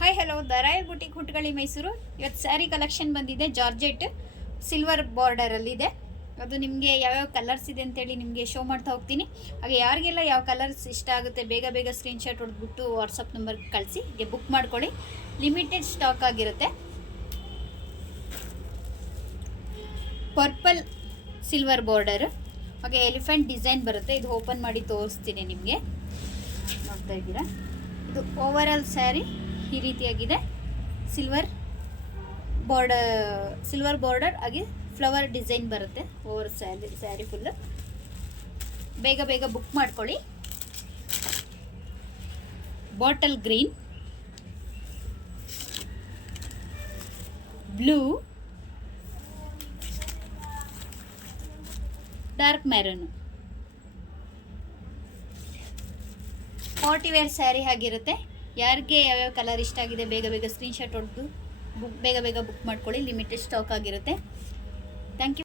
Hi hello the royal boutique Hootagalli Mysuru. ಇವತ್ತು sari collection ಬಂದಿದೆ, georgette silver ಬಾರ್ಡರಲ್ಲಿದೆ. ಅದು ನಿಮಗೆ ಯಾವ್ಯಾವ ಕಲರ್ಸ್ ಇದೆ ಅಂತೇಳಿ ನಿಮಗೆ ಶೋ ಮಾಡ್ತಾ ಹೋಗ್ತೀನಿ. ಹಾಗೆ ಯಾರಿಗೆಲ್ಲ ಯಾವ ಕಲರ್ಸ್ ಇಷ್ಟ ಆಗುತ್ತೆ ಬೇಗ ಬೇಗ ಸ್ಕ್ರೀನ್ಶಾಟ್ ಹೊಡೆದ್ಬಿಟ್ಟು ವಾಟ್ಸಪ್ ನಂಬರ್ಗೆ ಕಳಿಸಿ, ಹೀಗೆ ಬುಕ್ ಮಾಡ್ಕೊಳ್ಳಿ. ಲಿಮಿಟೆಡ್ ಸ್ಟಾಕ್ ಆಗಿರುತ್ತೆ. ಪರ್ಪಲ್ ಸಿಲ್ವರ್ ಬಾರ್ಡರ್, ಹಾಗೆ ಎಲಿಫೆಂಟ್ ಡಿಸೈನ್ ಬರುತ್ತೆ. ಇದು ಓಪನ್ ಮಾಡಿ ತೋರಿಸ್ತೀನಿ ನಿಮಗೆ. ನೋಡ್ತಾ ಇದ್ದೀರಾ, ಇದು ಓವರ್ ಆಲ್ ಸ್ಯಾರಿ ಈ ರೀತಿಯಾಗಿದೆ. ಸಿಲ್ವರ್ ಬಾರ್ಡರ್ ಹಾಗೆ ಫ್ಲವರ್ ಡಿಸೈನ್ ಬರುತ್ತೆ ಓವರ್ ಸ್ಯಾರಿ ಫುಲ್. ಬೇಗ ಬೇಗ ಬುಕ್ ಮಾಡ್ಕೊಳ್ಳಿ. Bottle green, blue, dark maroon. Party wear saree ಆಗಿರುತ್ತೆ. ಯಾರಿಗೆ ಯಾವ್ಯಾವ ಕಲರ್ ಇಷ್ಟ ಆಗಿದೆ ಬೇಗ ಬೇಗ ಸ್ಕ್ರೀನ್ಶಾಟ್ ಹೊಡೆದು ಬೇಗ ಬೇಗ ಬುಕ್ ಮಾಡ್ಕೊಳ್ಳಿ. ಲಿಮಿಟೆಡ್ ಸ್ಟಾಕ್ ಆಗಿರುತ್ತೆ. Thank you.